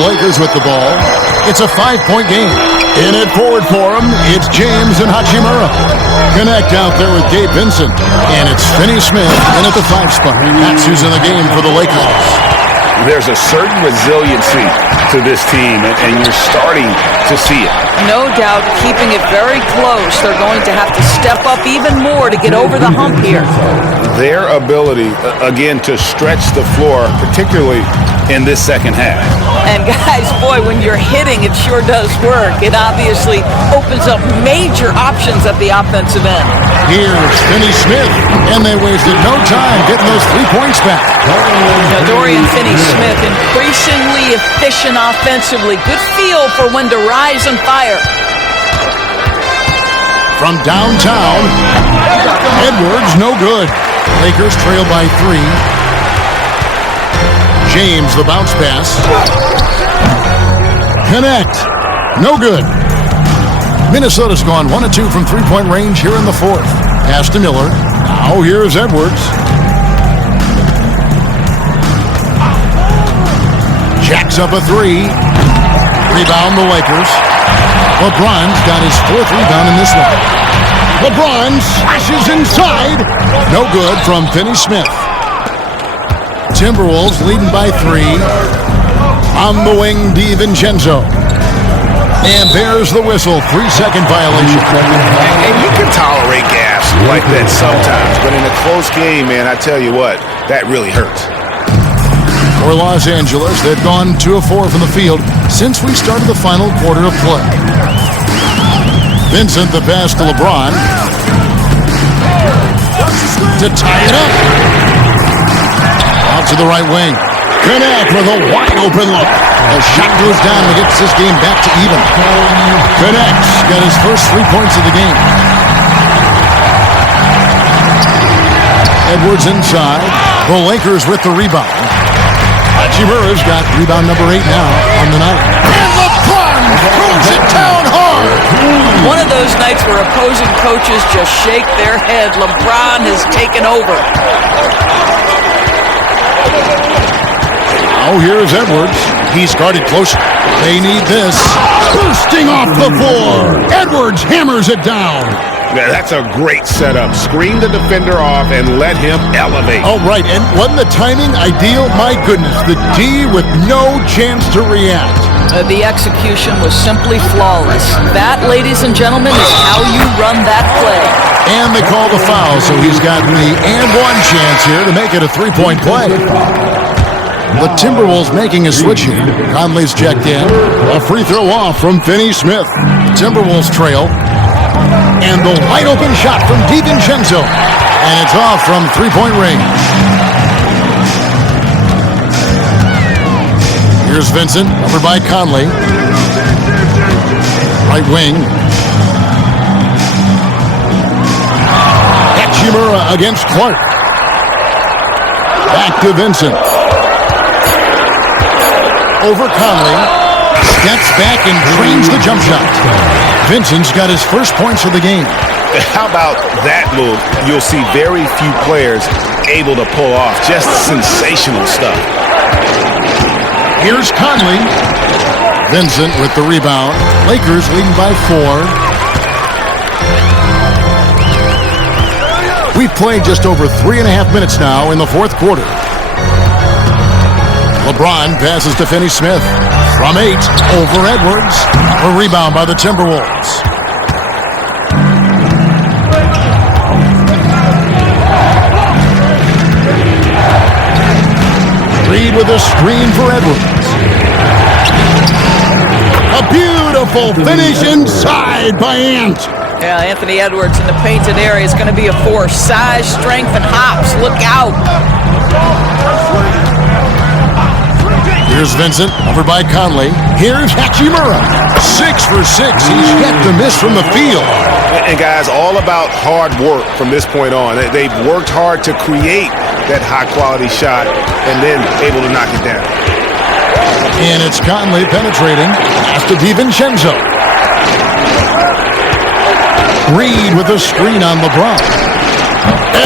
Lakers with the ball. It's a 5-point game. In it forward for him, it's James and Hachimura. Connect out there with Gabe Vincent. And it's Finney Smith in at the 5 spot. That's who's in the game for the Lakers. There's a certain resiliency to this team, and you're starting to see it. No doubt, keeping it very close. They're going to have to step up even more to get over the hump here. Their ability, again, to stretch the floor, particularly in this second half. And guys, boy, when you're hitting, it sure does work. It obviously opens up major options at the offensive end. Here's Finney Smith, and they wasted no time getting those 3 points back. Now, Dorian Finney-Smith, increasingly efficient offensively. Good feel for when to rise and fire. From downtown, Edwards, no good. Lakers trail by 3. James, the bounce pass. Connect. No good. Minnesota's gone 1 of 2 from 3-point range here in the 4th. Pass to Miller. Now here's Edwards. Jacks up a 3. Rebound the Lakers. LeBron's got his 4th rebound in this one. LeBron slashes inside. No good from Finney Smith. Timberwolves leading by 3. On the wing, DiVincenzo. And there's the whistle. 3-second violation. And you can tolerate gas like that sometimes, but in a close game, man, I tell you what, that really hurts. For Los Angeles, they've gone 2 of 4 from the field since we started the final quarter of play. Vincent, the pass to LeBron. To tie it up. Out to the right wing. Connect with a wide-open look. The shot goes down and gets this game back to even. Connects. Got his first 3 points of the game. Edwards inside. The Lakers with the rebound. Hachimura's got rebound number 8 now on the night. And LeBron throws it down hard. One of those nights where opposing coaches just shake their head. LeBron has taken over. Now here's Edwards. He's guarded closer. They need this. Bursting off the floor. Edwards hammers it down. Yeah, that's a great setup. Screen the defender off and let him elevate. Oh, right. And wasn't the timing ideal? My goodness. The D with no chance to react. The execution was simply flawless. That, ladies and gentlemen, is how you run that play. And they call the foul, so he's got the and 1 chance here to make it a 3-point play. The Timberwolves making a switch here. Conley's checked in. A free throw off from Finney Smith. Timberwolves trail. And the wide open shot from DiVincenzo. And it's off from 3-point range. Here's Vincent, over by Conley. Right wing. Hachimura against Clark. Back to Vincent. Over Conley. Steps back and drains the jump shot. Vincent's got his first points of the game. How about that move? You'll see very few players able to pull off. Just sensational stuff. Here's Conley. Vincent with the rebound. Lakers leading by 4. We've played just over 3.5 minutes now in the 4th quarter. LeBron passes to Finney Smith. From 8, over Edwards. A rebound by the Timberwolves. Reed with a screen for Edwards. A beautiful finish inside by Ant. Yeah, Anthony Edwards in the painted area is going to be a force. Size, strength, and hops. Look out. Here's Vincent, over by Conley. Here's Hachimura. 6 for 6. He's yet to miss from the field. And guys, all about hard work from this point on. They've worked hard to create that high-quality shot and then able to knock it down. And it's Conley penetrating. Pass to DiVincenzo. Reed with a screen on LeBron.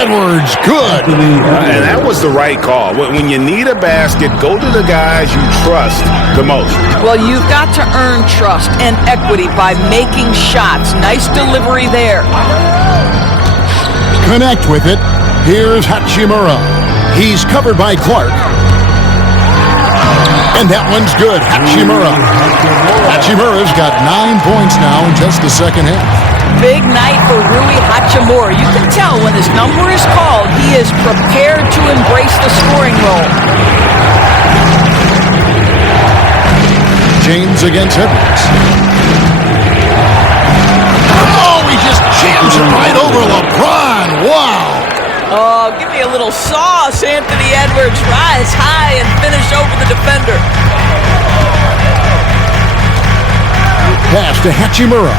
Edwards, good. And that was the right call. When you need a basket, go to the guys you trust the most. Well, you've got to earn trust and equity by making shots. Nice delivery there. Connect with it. Here's Hachimura. He's covered by Clark. And that one's good. Hachimura. Hachimura's got 9 points now in just the second half. Big night for Rui Hachimura. You can tell when his number is called, he is prepared to embrace the scoring role. James against Edwards. Oh, he just jams it right over LeBron. Wow. Oh, give me a little sauce, Anthony Edwards. Rise high and finish over the defender. Pass to Hachimura.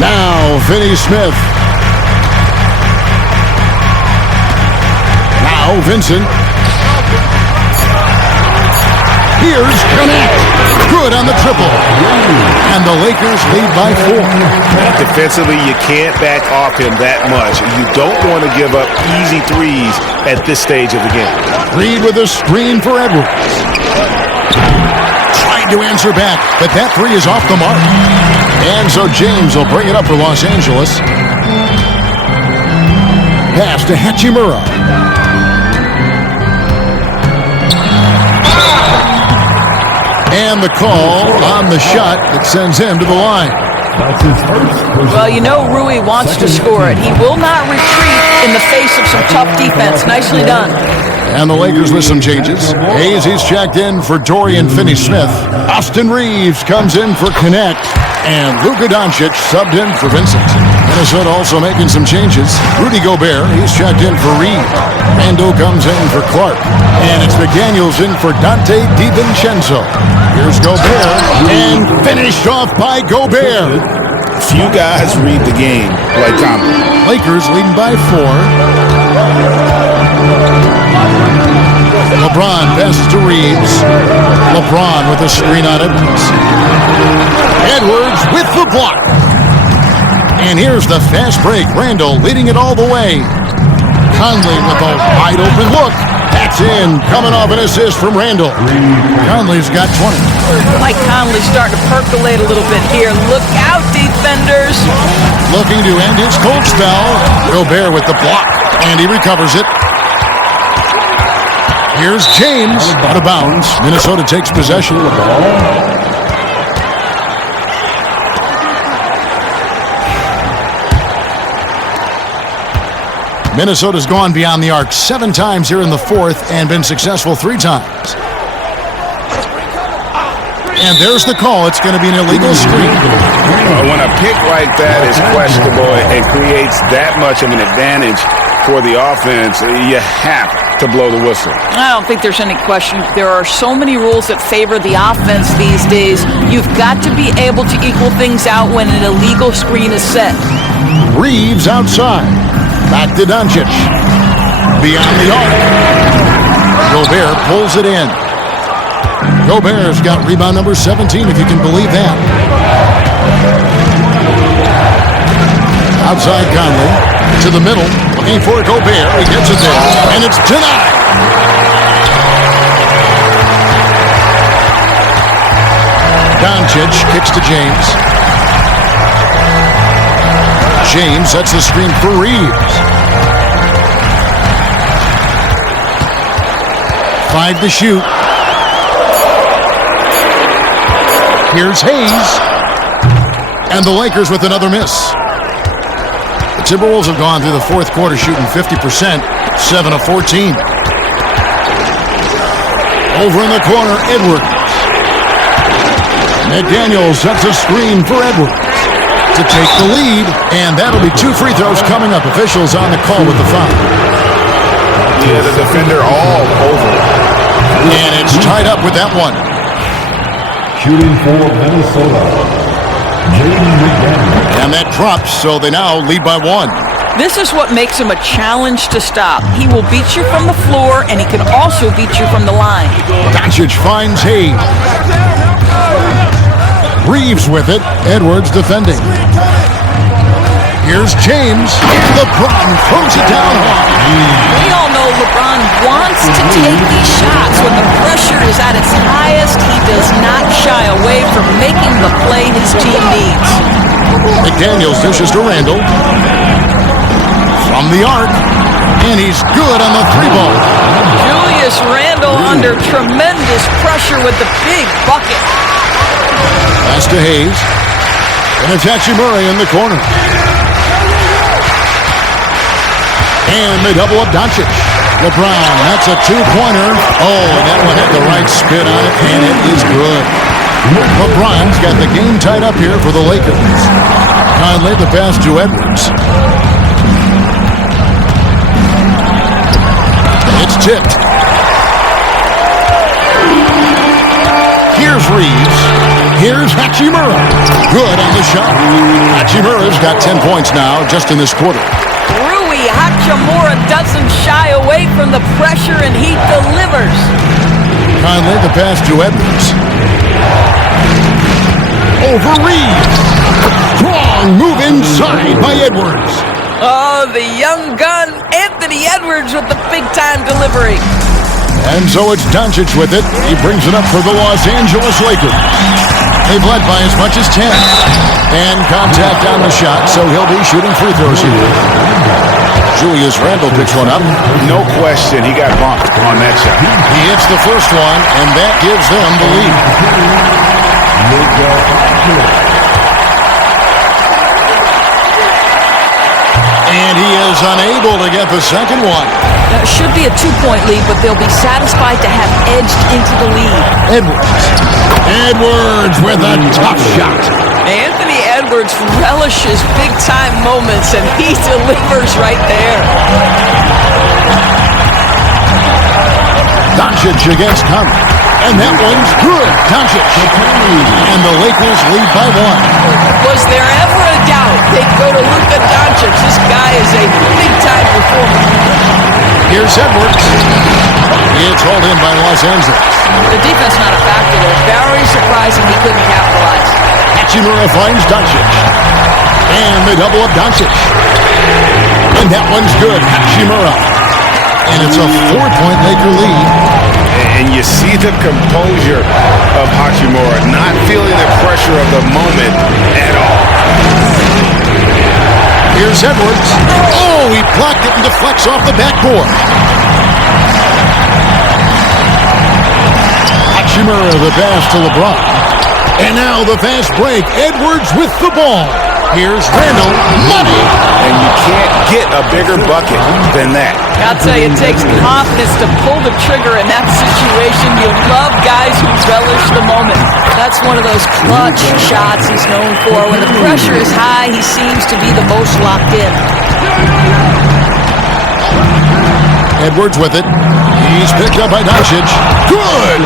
Now, Finney Smith. Now, Vincent. Here's Connect. Good on the triple. And the Lakers lead by 4. Defensively, you can't back off him that much. You don't want to give up easy threes at this stage of the game. Reed with a screen for Edwards. Trying to answer back, but that three is off the mark. And so James will bring it up for Los Angeles. Pass to Hachimura. And the call on the shot that sends him to the line. Well, you know Rui wants to score it. He will not retreat in the face of some tough defense. Nicely done. And the Lakers with some changes. Hayes, he's checked in for Dorian Finney-Smith. Austin Reeves comes in for Connect. And Luka Dončić subbed in for Vincent. Minnesota also making some changes. Rudy Gobert, he's checked in for Reed. Randall comes in for Clark. And it's McDaniels in for Dante DiVincenzo. Here's Gobert. And finished off by Gobert. Few guys read the game like Conley. Lakers leading by 4. LeBron passes to Reeves. LeBron with a screen on Edwards. Edwards with the block. And here's the fast break. Randall leading it all the way. Conley with a wide open look. That's in. Coming off an assist from Randall. Conley's got 20. Mike Conley's starting to percolate a little bit here. Look out, defenders. Looking to end his cold spell. Gobert with the block. And he recovers it. Here's James out of bounds. Minnesota takes possession. Minnesota's gone beyond the arc 7 times here in the fourth and been successful 3 times. And there's the call. It's going to be an illegal screen. When a pick like that is questionable and creates that much of an advantage for the offense, you have to blow the whistle. I don't think there's any question. There are so many rules that favor the offense these days. You've got to be able to equal things out when an illegal screen is set. Reeves outside. Back to Dončić. Beyond the arc. Gobert pulls it in. Gobert's got rebound number 17, if you can believe that. Outside Conley. To the middle. Looking for Gobert. He gets it there. And it's denied. Dončić kicks to James. James sets the screen for Reeves. 5 to shoot. Here's Hayes. And the Lakers with another miss. The Timberwolves have gone through the fourth quarter shooting 50%, 7 of 14. Over in the corner, Edwards. McDaniels sets a screen for Edwards to take the lead, and that'll be 2 free throws coming up. Officials on the call with the foul. Yeah, the defender all over. And it's tied up with that one. Shooting for Minnesota, Jaden McDaniels. And that drops, so they now lead by 1. This is what makes him a challenge to stop. He will beat you from the floor, and he can also beat you from the line. Dončić finds Hayes. Reeves with it. Edwards defending. Here's James. LeBron throws it down hard. We all know LeBron wants to take these shots. When the pressure is at its highest, he does not shy away from making the play his team needs. McDaniels dishes to Randall. From the arc. And he's good on the three ball. Julius Randle under tremendous pressure with the big bucket. Pass to Hayes. And it's Hachimura in the corner. And they double up Dončić. LeBron, that's a two-pointer. Oh, and that one had the right spin on it, and it is good. LeBron's got the game tied up here for the Lakers. Conley the pass to Edwards. It's tipped. Here's Reeves. Here's Hachimura. Good on the shot. Hachimura's got 10 points now just in this quarter. Rui Hachimura doesn't shy away from the pressure, and he delivers. Conley the pass to Edwards. Over Reeves. Strong move inside by Edwards. Oh, the young gun, Anthony Edwards with the big-time delivery. And so it's Dončić with it. He brings it up for the Los Angeles Lakers. They've led by as much as 10. And contact on the shot, so he'll be shooting free throws here. Julius Randle picks one up. No question, he got bumped on that shot. He hits the first one, and that gives them the lead. And he is unable to get the second one. It should be a two-point lead, but they'll be satisfied to have edged into the lead. Edwards with a tough shot. Anthony Edwards relishes big-time moments, and he delivers right there. Dončić against Conley. And that one's good. Dončić. And the Lakers lead by one. Was there ever a doubt they'd go to Luka Dončić? This guy is a big-time performer. Here's Edwards. It's hauled in by Los Angeles. The defense not a factor there. Very surprising he couldn't capitalize. Hachimura finds Dončić. And they double up Dončić. And that one's good. Hachimura. And it's a 4-point Laker lead. And you see the composure of Hachimura, not feeling the pressure of the moment at all. Here's Edwards. Oh, he blocked it and deflects off the backboard. Hachimura the pass to LeBron. And now the fast break. Edwards with the ball. Here's Randle. Money. And you can't get a bigger bucket than that. I'll tell you, it takes confidence to pull the trigger in that situation. You love guys who relish the moment. That's one of those clutch shots he's known for. When the pressure is high, he seems to be the most locked in. Edwards with it. He's picked up by Dončić. Good!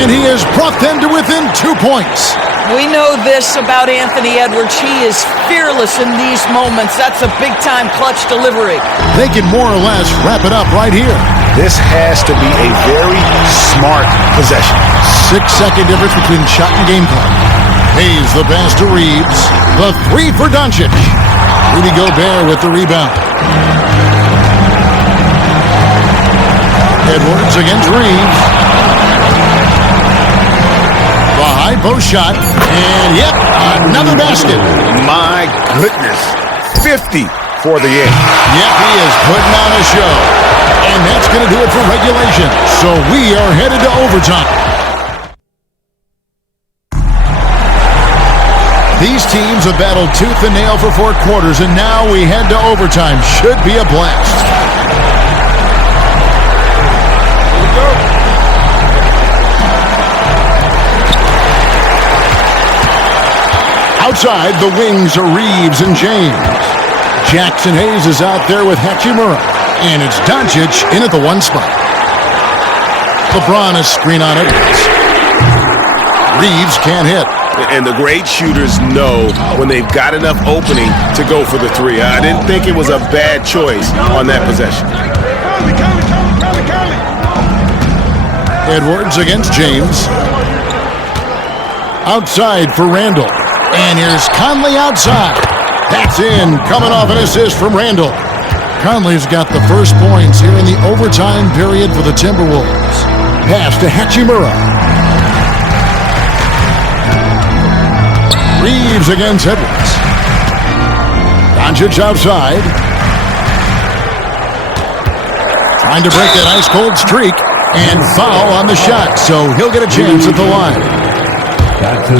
And he has brought them to within 2 points. We know this about Anthony Edwards. He is fearless in these moments. That's a big-time clutch delivery. They can more or less wrap it up right here. This has to be a very smart possession. 6-second difference between shot and game clock. Hayes the pass to Reeves. The three for Dončić. Rudy Gobert with the rebound. Edwards against Reeves. The high post shot. And yep, another basket. My goodness. 50 for the end. Yep, he is putting on a show. And that's going to do it for regulation. So we are headed to overtime. These teams have battled tooth and nail for 4 quarters, and now we head to overtime. Should be a blast. Here we go. Outside, the wings are Reeves and James. Jackson Hayes is out there with Hachimura. And it's Dončić in at the one spot. LeBron is screen on Edwards. Reeves can't hit. And the great shooters know when they've got enough opening to go for the three. I didn't think it was a bad choice on that possession. Edwards against James. Outside for Randle. And here's Conley outside. That's in, coming off an assist from Randall. Conley's got the first points here in the overtime period for the Timberwolves. Pass to Hachimura. Reeves against Edwards. Dončić outside. Trying to break that ice-cold streak. And foul on the shot, so he'll get a chance at the line.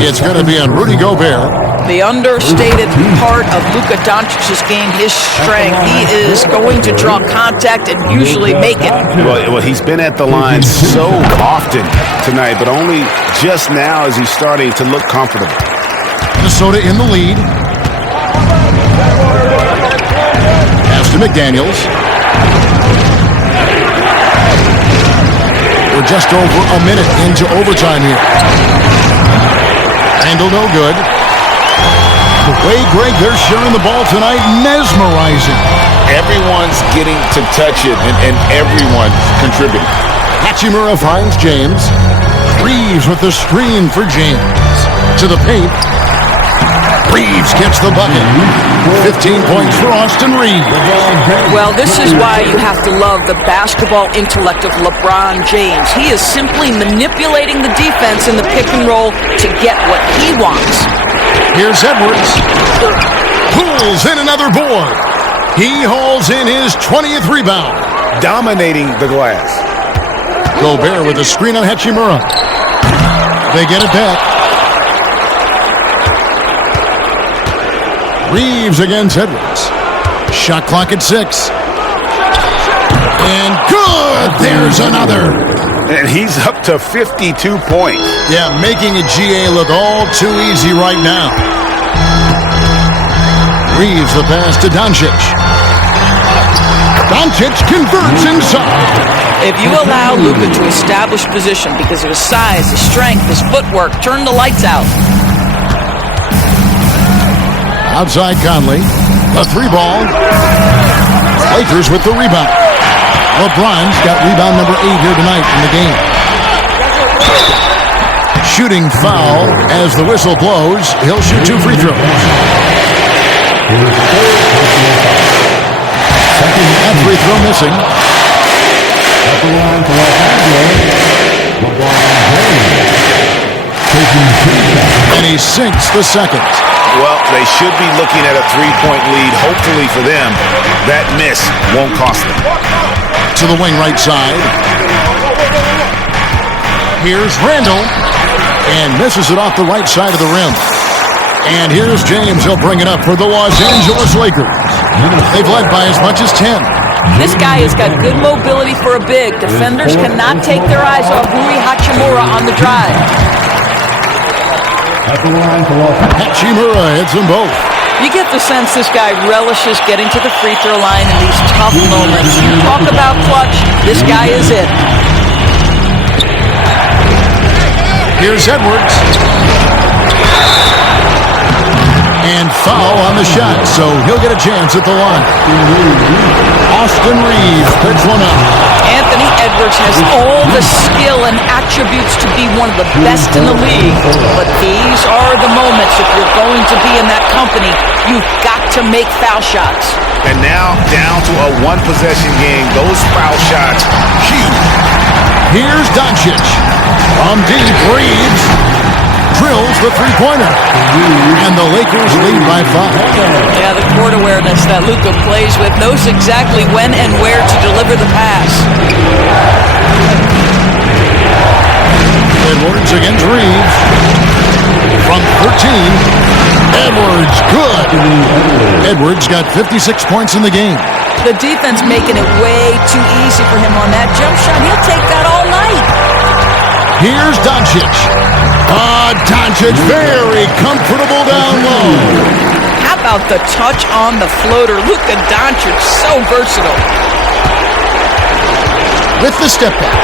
It's going to be on Rudy Gobert. The understated part of Luka Dončić's game, his strength. He is going to draw contact and usually make it. Well, he's been at the line so often tonight, but only just now is he starting to look comfortable. Minnesota in the lead. Pass to McDaniels. We're just over a minute into overtime here. Randall no good. The way, Greg, they're sharing the ball tonight, mesmerizing. Everyone's getting to touch it, and everyone's contributing. Hachimura finds James. Reeves with the screen for James. To the paint. Reeves gets the bucket. 15 points for Austin Reeves. Well, this is why you have to love the basketball intellect of LeBron James. He is simply manipulating the defense in the pick and roll to get what he wants. Here's Edwards. Pulls in another board. He hauls in his 20th rebound. Dominating the glass. Gobert with a screen on Hachimura. They get it back. Reeves against Edwards. Shot clock at 6. And good! There's another. And he's up to 52 points. Yeah, making a GA look all too easy right now. Reeves the pass to Dončić. Dončić converts inside. If you allow Luka to establish position because of his size, his strength, his footwork, turn the lights out. Outside Conley. A 3-ball. Lakers with the rebound. LeBron's got rebound number 8 here tonight in the game. Shooting foul as the whistle blows. He'll shoot 2 free throws. That free throw missing. At the line for Los Angeles, LeBron James. Taking 2 shots. And he sinks the second. Well, they should be looking at a 3-point lead. Hopefully for them, that miss won't cost them. To the wing right side. Here's Randall. And misses it off the right side of the rim. And here's James. He'll bring it up for the Los Angeles Lakers. They've led by as much as 10. This guy has got good mobility for a big. Defenders cannot take their eyes off Rui Hachimura on the drive. At the line for Los Angeles. Hachimura hits them both. You get the sense this guy relishes getting to the free throw line in these tough moments. You talk about clutch, this guy is it. Here's Edwards. And foul on the shot, so he'll get a chance at the line. Austin Reeves picks one up. Anthony Edwards has all the skill and attributes to be one of the best in the league. But these are the moments, if you're going to be in that company, you've got to make foul shots. And now down to a 1-possession game. Those foul shots, huge. Here's Dončić. From deep, Reeves drills the three-pointer. And the Lakers lead by 5. Yeah, the court awareness that Luka plays with, knows exactly when and where to deliver the pass. Edwards against Reeves. From 13. Edwards, good. Edwards got 56 points in the game. The defense making it way too easy for him on that jump shot. He'll take that all night. Here's Dončić. Dončić very comfortable down low. How about the touch on the floater? Luka Dončić, so versatile. With the step back.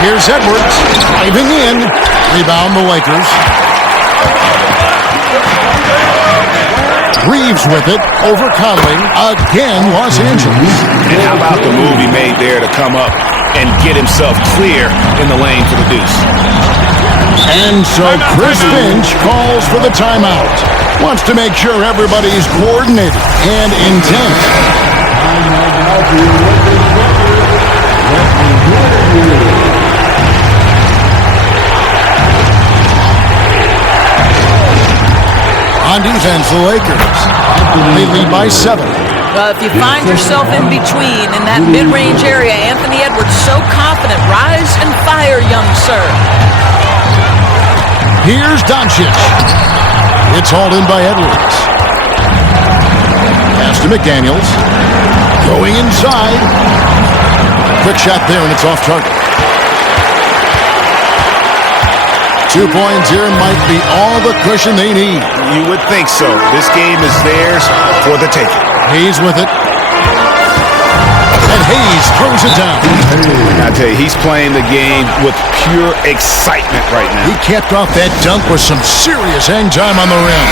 Here's Edwards driving in. Rebound the Lakers. Reeves with it over Conley. Again, Los Angeles. And how about the move he made there to come up and get himself clear in the lane for the deuce? And so Chris Finch calls for the timeout. Wants to make sure everybody's coordinated and intent. On defense, the Lakers. They lead by 7. Well, if you find yourself in between in that mid-range area, Anthony Edwards so confident. Rise and fire, young sir. Here's Dončić. It's hauled in by Edwards. Pass to McDaniels. Going inside. Quick shot there, and it's off target. 2 points here might be all the cushion they need. You would think so. This game is theirs for the taking. Hayes with it. And Hayes throws it down. I tell you, he's playing the game with pure excitement right now. He capped off that dunk with some serious hang time on the rim.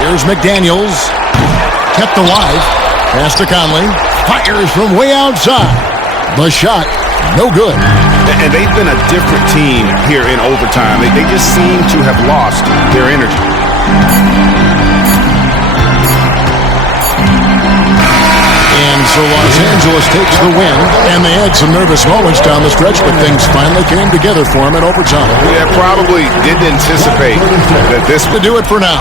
Here's McDaniels. Kept alive. Pass to Conley. Fires from way outside. The shot, no good. And they've been a different team here in overtime. They just seem to have lost their energy. And so Los Angeles takes the win, and they had some nervous moments down the stretch, but things finally came together for them in overtime. Yeah, probably didn't anticipate that this To do it for now.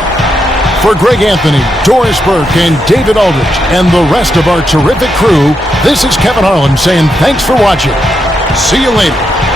For Greg Anthony, Doris Burke, and David Aldridge, and the rest of our terrific crew, this is Kevin Harlan saying thanks for watching. See you later.